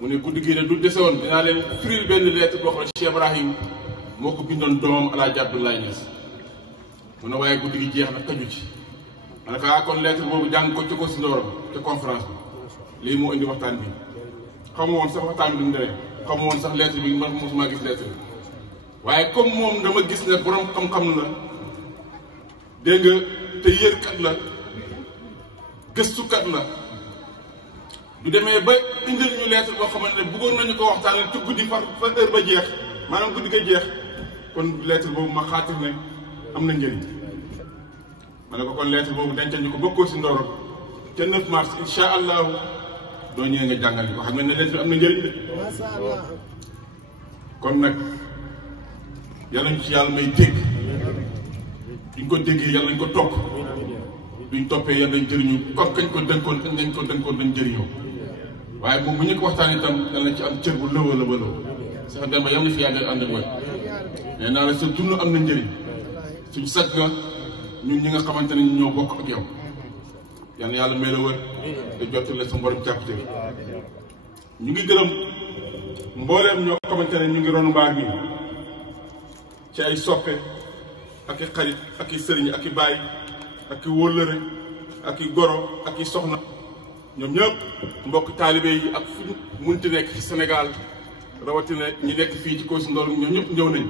mu ne guddi gi ne du dese woon dinaa leen firil benn lettre boo xam ne Cheikh Ibrahim moo ko bindoon doomam Alaaji Abdoulaye Niass mu ne waaye guddi gi jeex na kaju ci ma ne ko kon lettre boobu jàng ko ci ko si ndooram ca conférence bi lii moo indi waxtaan bi xamu woon sax waxtaan bi du demee xamu woon sax lettre bi man mosuma gis lettre bi waaye comme moom dama gis ne borom xam-xam la dégg nga te yërkat la gëstukat la du demee ba indil ñu lettre boo xamante ne bëggoon nañu ko waxtaanee te guddi fa heure ba jeex maanaam guddi ga jeex kon lettre boobu ma xaatir ne am na njëriñ ma ne ko kon lettre boobu dencal ñu ko bokkoo si Ndorong te 9 mars incha allahu doo ñëwee nga jàngal ñu ko xam ne lettre bi am na njëriñ de kon nag yàlla ñu ci yàlla may dégg duñ ko déggee yàlla nañ ko topp duñ toppee yàlla nañ jëriñu comme kañ ko dënkoon dañ jëriñoo waaye moom bu ñu ko waxtaan itam yàlla nañ ci am cër bu lëw a lëw a lëw sax dem ba yam na fi yàgg ànd ak mooy nee naa la sa dund am na njëriñ suñ sag nga ñun ñi nga xamante ne ñoo bokk ak yow yal na yàlla may la wër te jottali la sa mboolem jàppite ñu ngi gërëm mbooleem ñoo xamante ne ñu ngi ronu mbaar mi ci ay soppe ak i xarit ak i sëriñ ak i baay ak i wóllëre ak i goro ak i soxna ñoom ñëpp mbokk taalibe yi ak fu munti nekk ci Sénégal rawatina ñi nekk fii ci Kossy Ndorong ñoom ñëpp ñëw nañ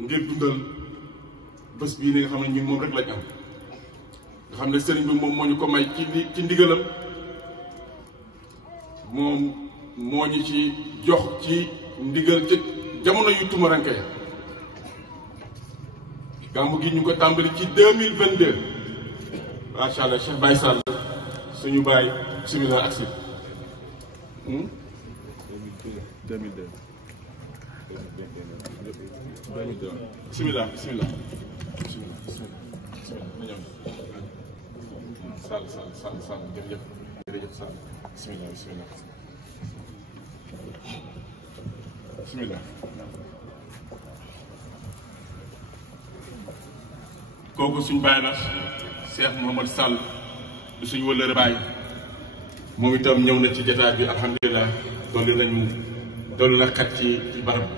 ngir dundal bés bii ni nga xam ne ñun moom rek lañ am nga xam ne sëriñ bi moom moo ñu ko may ci ndigalam moom moo ñu ci jox ci ndigal ci jamono yu tumaranke gàmmu gi ñu ko tàmbali ci 2022 macha allah Cheikh Baye Sall suñu baay bismillah aksi 2002 bismillah Sall jërëjëf Sall bismillah kooku suñ baay la Cheikh Mouhamad Sall du suñ wëllëre baay moom itam ñëw na ci jotaay bi alhamdulilah dolli la xat ci barab bi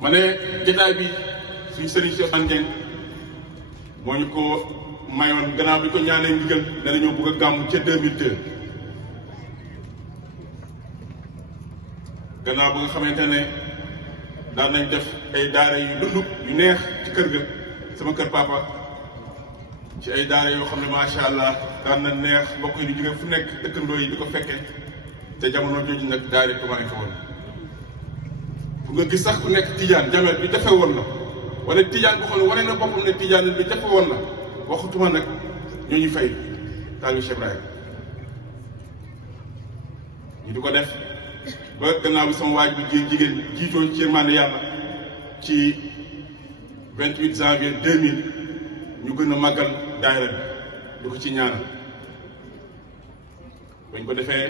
ma ne jotaay bi suñ sëriñ Cheikh Ndiaye moo ñu ko mayoon gannaaw bi ko ñaanee ndigal ne dañoo bëgg a gàmmu ca 2002 gannaaw ba nga xamante ne daan nañ def ay daara yu dund yu neex ci kër ga sama kër papa ci ay daara yoo xam ne macha allah daan na neex mbokk yi di jóge fu nekk dëkkandoo yi di ko fekke te jamono jooju nag daara yi commencé woon fu nga gis sax ku nekk tijaan jamel bi jafe woon na wala tijaan boo xam ne wane na boppam ne tijaan bi jafe woon na waxutuma nag ñoo ñu fay taalibu Cheikh Ibrahima ñu di ko def ba gannaaw bi sama waaj bi jigéen jiitoo ci yërmande yàlla ci 28 janvier 2000 ñu gën a màggal daayira bi di ko ci ñaanal bañ ko defee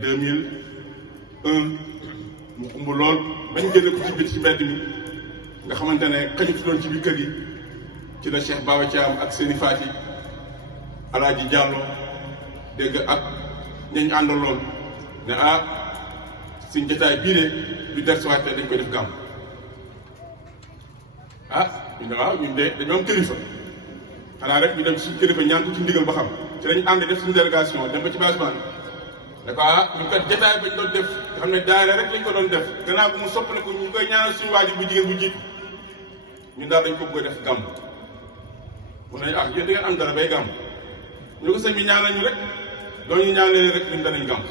2001 mu xumb lool bañ génne ko ci biir ci mbedd mi nga xamante ne xëñu ci doon ci biir kër yi ci la Cheikh Baba Thiam ak Seni Fati Alaaji Diallo dégg ak ñañ àndaloon ne suñ jotaay bii de du der siwaat dañ koy def gàmm ñu ne waaw ñun de dañoo am kilifa xanaa rek ñu dem suñ kilifa ñaan ko ci ndigal ba xam ci lañ ànd def suñu délégation dem ba ci basement ne ko ñu kat jotaay bañ doon def nga xam ne daara rek lañ ko doon def gannaaw bu mu soppale ko ñu koy ñaanal suñu waajur bu jigéen bu jiitu ñun daal dañ ko bëgg a def gàmm mu ne yéen da ngeen am dara bay gàmm ñu ko sëñ bi ñaanal ñu rek doo ñu ñaanalee rek ñun danañ gàmm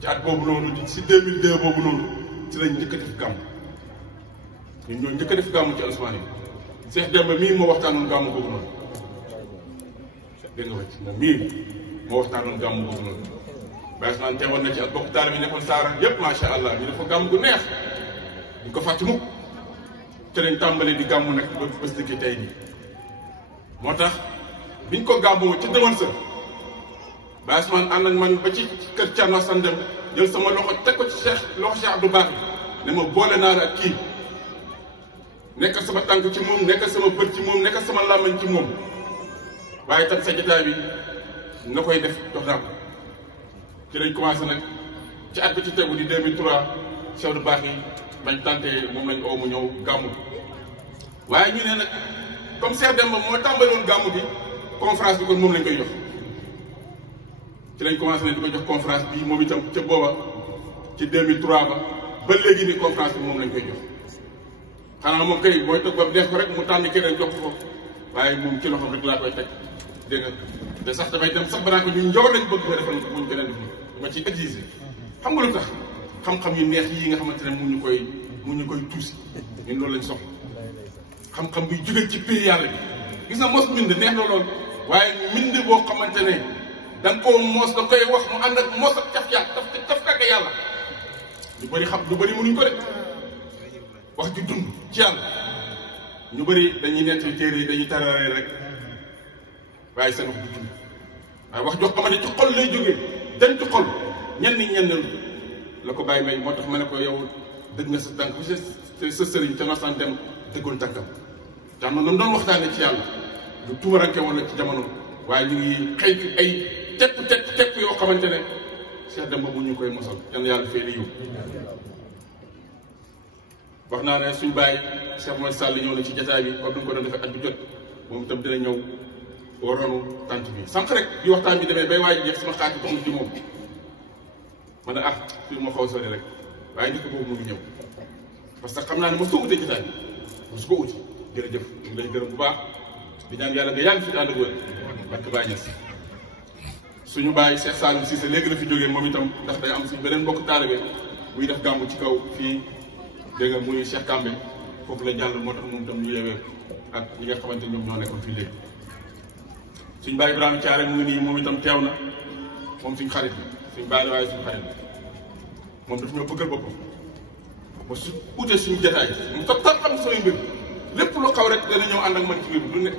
ci at boobu noonu si 2002 boobu noonu ci lañ njëkk a def gàmm ñun ñoo njëkk a def gàmm ci Ousmane yi Cheikh Demba mii moo waxtaanoon gàmm boobu noonu dégg nga wàcc moom mii moo waxtaanoon gàmm boobu noonu Baye Ousmane teewoon na ci ak bokk taal bi nekkoon Saara yëpp macha allah ñu def ko gàmm gu neex ñu ko fàtte mukk te lañ tàmbalee di gàmm nag ba bés dëkk tey nii moo tax biñ ko gàmmoo ci demoon sa Baye Ousmane ànd ak man ba ci kër Thierno Sandem jël sama loxo teg ko ci loxo Cheikh Abdou Baax ne ma boole naa la ak kii nekkal sama tànk ci moom nekkal sama bët ci moom nekkal sama làmmañ ci moom waaye tam sa jotaay bi nga koy def jox naa ko ci lañ commencé nag ci at bi ci tegu di 2003 chef de baax yi bañ tànte moom lañ oo mu ñëw gàmmu waaye ñu ne nag comme Cheikh Demba moo tàmbaloon gàmmu bi conférence bi kon moom lañ koy jox ci lañ commencé ne di ko jox conférence bi moom itam ca booba ci 2003 ba léegi ni conférence bi moom lañ koy jox xanaa moom kay mooy toog ba def ko rek mu tànn keneen jox ko waaye moom ci loxoom rek laa koy teg dégg nga te sax dafay dem sax banaa ko ñu njaw lañ bëgg ko defal ko muñ keneen def ma ci exiger xam nga lu tax xam-xam yu neex yi nga xamante ne mu ñu koy tuusi ñun loolu lañ soxla xam-xam bi jóge ci pays yàlla bi gis na mos mbind neex na lool waaye mbind boo xamante ne da nga koo mos da koy wax mu ànd ak mos ak caf yàlla daf kàgg yàlla ñu bëri xam ñu bëri mënuñ ko de wax ju dund ci yàlla ñu bëri dañuy nettali téere yi dañuy tararee rek waaye seen wax du dund waaye wax joo xamante ci xol lay jógee dañ ci xol ñenn la ko bàyyi may moo tax ma ne ko yow dëgg nga sa tànk sa sëriñ ca Nasaan dem dëggoon tànkam tax na noonu doon waxtaane ci yàlla lu tumaranke woon la ci jamono waaye ñu ngi xëy ay tepp yoo xamante ne Cheikh Demba bu ñu koy mosal yan yàlla fee di yow wax naa ne suñ bàyyi Cheikh Mouhamed Sall ñëw na ci jataay bi comme ni ko doon defee at bu jot moom itam dina ñëw waroonu tant bi sànq rek bi waxtaan bi demee bay waaj jeex sama xaati taxul ci moom ma ne fii ma xaw sori rek waaye njëkk boobu mu ngi ñëw parce que xam naa ne ma soo utee jotaay bi su ko uti jërëjëf ñu ngi lay gërëm bu baax di ñaan yàlla nga yàgg fi ànd ak wér barke Baye Niass suñu bàyyi Cheikh Saliou Cissé léegi la fi jógee moom itam ndax day am suñu beneen mbokk taalibe buy def gàmmu ci kaw fii dégg nga muy Cheikh Kambe foofu la jàll moo tax moom itam ñu yeewee ak ñi nga xamante ñoom ñoo nekkoon fii léegi suñu bàyyi Ibrahima Thiaré mu ngi nii moom itam teew na moom suñu xarit la suñu bàyyi la waaye suñu xarit la moom daf ñoo bëggal boppam ba su utee suñu jataay mu toog xam samay mbir lépp lu xaw rek dana ñëw ànd ak man ci biir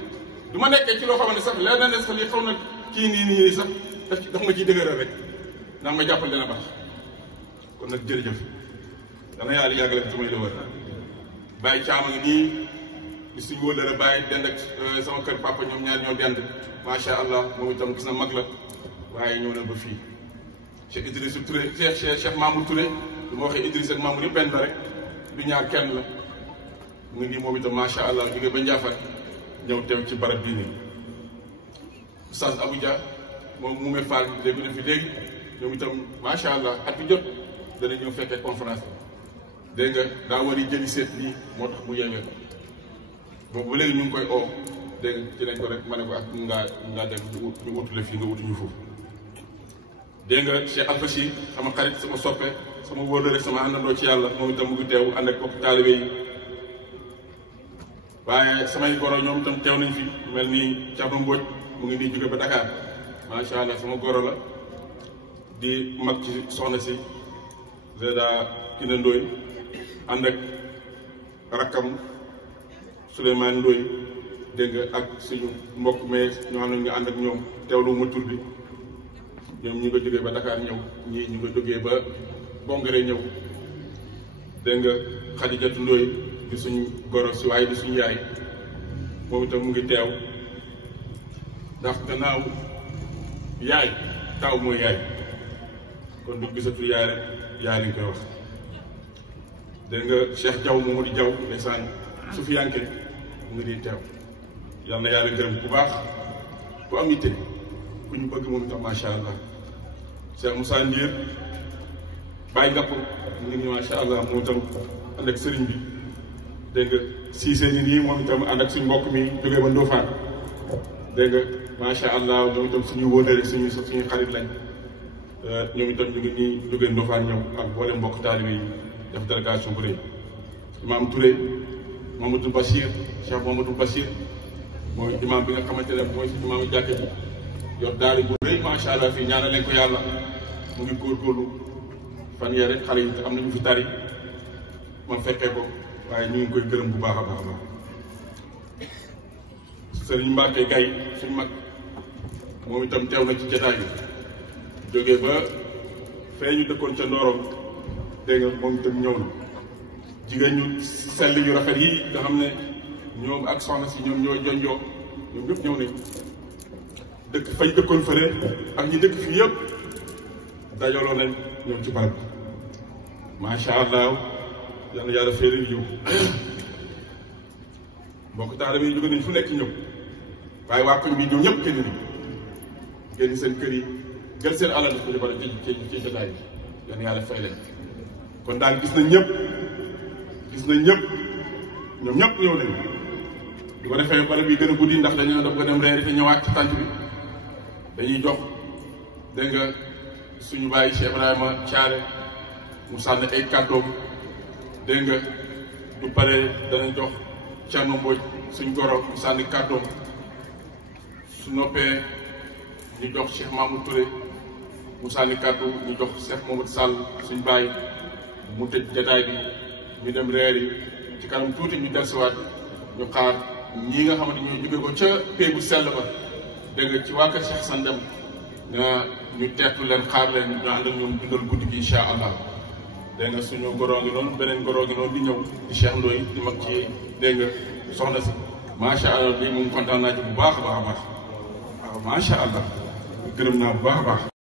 du ma nekkee ci loo xam ne sax leer na ne sax lii xaw na kii nii sax daf ma ciy dëgëral rek ndax ma jàppal dina baax kon nag jërëjëf dana yàlla yàggale ci may la wër bàyyi caama ngi nii di suñu wóolëra bàyyi dend ak sama kër papa ñoom ñaar ñoo dend macha allah moom itam gis na mag la waaye ñëw na ba fii Cheikh Idrissa Touré Cheikh Mamour Touré lu ma waxee Idrissa ak Mamour yëpp benn la rek du ñaar kenn la mu ngi nii moom itam macha allah jóge ba Njaafat ñëw teew ci barab bii nii Oustaz Abuja moom mu me faal léegi na fi léegi ñoom itam macha allah at bi jot dana ñëw fekkee conférence bi dégg nga daa war a jëli seet lii moo tax mu yeewee ko boobu ba léegi ñu ngi koy oo dégg nga ci lañ ko rek ma ne ko ak ngaa dem ñu wutule fii nga wutuñu foofu dégg nga Cheikh Alpha Sy sama xarit sama soppe sama wóor rek sama àndandoo ci yàlla moom itam mu ngi teew ànd ak bokk taalibe yi waaye samay goro ñoom itam teew nañ fi mel ni Thierno Mbodj mu ngi nii jóge ba Dakar macha allah sama goro la di mag ci soxna si Zeda Kine Ndoye ànd ak rakkam Souleymane Ndoye dégg nga ak suñu mbokk mais ñoo xam ne ñu ànd ak ñoom teewlu ma tur bi ñoom ñu nga jógee ba Dakar ñëw ñii ñu nga jógee ba Bongare ñëw dégg nga Khadijatu Ndoye di suñu goro si waaye di suñu yaay moom itam mu ngi teew ndax gannaaw yaay taw mooy yaay kon du gisatul yaay rek yaay lañ koy wax dégg nga Cheikh Diaw moomu di Diaw ndeysaan su fi yanke mu ngi di teew yal na yàlla gërëm bu baax ku am yitte ku ñu bëgg moom itam macha allah Cheikh Moussa Ndiir bàyyi ngàpp mu ngi nii macha allah moom itam ànd ak sëriñ bi dégg nga Cissé ni nii moom itam ànd ak suñu mbokk mi jógee ba Ndofane dégg nga macha allah ñoom itam suñuy wóote rek suñuy xarit lañ ñoom itam ñu ngi nii jógee Ndofane ñëw ak boole mbokk taalibe yi def délégation bu rëy imam Touré Mamadou Bachir Cheikh Mamadou Bachir mooy imam bi nga xamante ne mooy si imam yi jàkke bi yor daari bu rëy macha allah fii ñaanal leen ko yàlla mu ngi góorgóorlu fan yee rek xale yi am nañu fi tari man fekkee ko waaye ñu ngi koy gërëm bu baax a baax a baax Serigne Mbacke Gaye suñu mag moom itam teew na ci jotaay bi jógee ba fee ñu dëkkoon ca Ndorong dégg nga moom itam ñëw na jigéen ñu sell yu rafet yi nga xam ne ñoom ak soxna si ñoom ñoo jonjoo ñoom ñëpp ñëw nañ dëkk fañ dëkkoon fële ak ñi dëkk fii yëpp dajaloo nañ ñëw ci barab macha allah yal na yàlla fay leen yiw mbokk taalibe yi jóge nañ fu nekk ñëw waaye waa koñ bi ñëw ñëpp kenn ni génn seen kër yi jël seen alal ko defal ci jotaay bi yal na yàlla fay leen kon daal gis nañ ñëpp ñoom ñëpp ñëw nañ di ko defee barab yi gën a guddi ndax dañoo def nga dem reer fi ñëwaat ci tànk bi dañuy jox dégg nga suñu bàyyi Cheikh Ibrahima Thiaré mu sànni ay kàddoom dégg nga du pare danañ jox Thierno Mbodj suñ goro mu sànni kàddoom su noppee ñu jox Cheikh Mamadou Touré mu sànni kàddu ñu jox Cheikh Mamadou Sall suñ bàyyi mu tëj jataay bi ñu dem reer yi ci kanam tuuti ñu dellusiwaat ñu xaar ñii nga xamante ñoo jóge ko ca pay bu sell ba dégg nga ci waa kër Cheikh Sandem ñu teetu leen xaar leen ñu ànd ak ñoom dundal guddi gi incha allah dégg nga suñu goroo ngi noonu beneen goroo ngi noonu di ñëw di Cheikh Ndoye di mag ci dégg nga soxna si macha allah lii moom kontaan naa ci bu baax a baax a baax waaw macha allah gërëm naa bu baax a baax.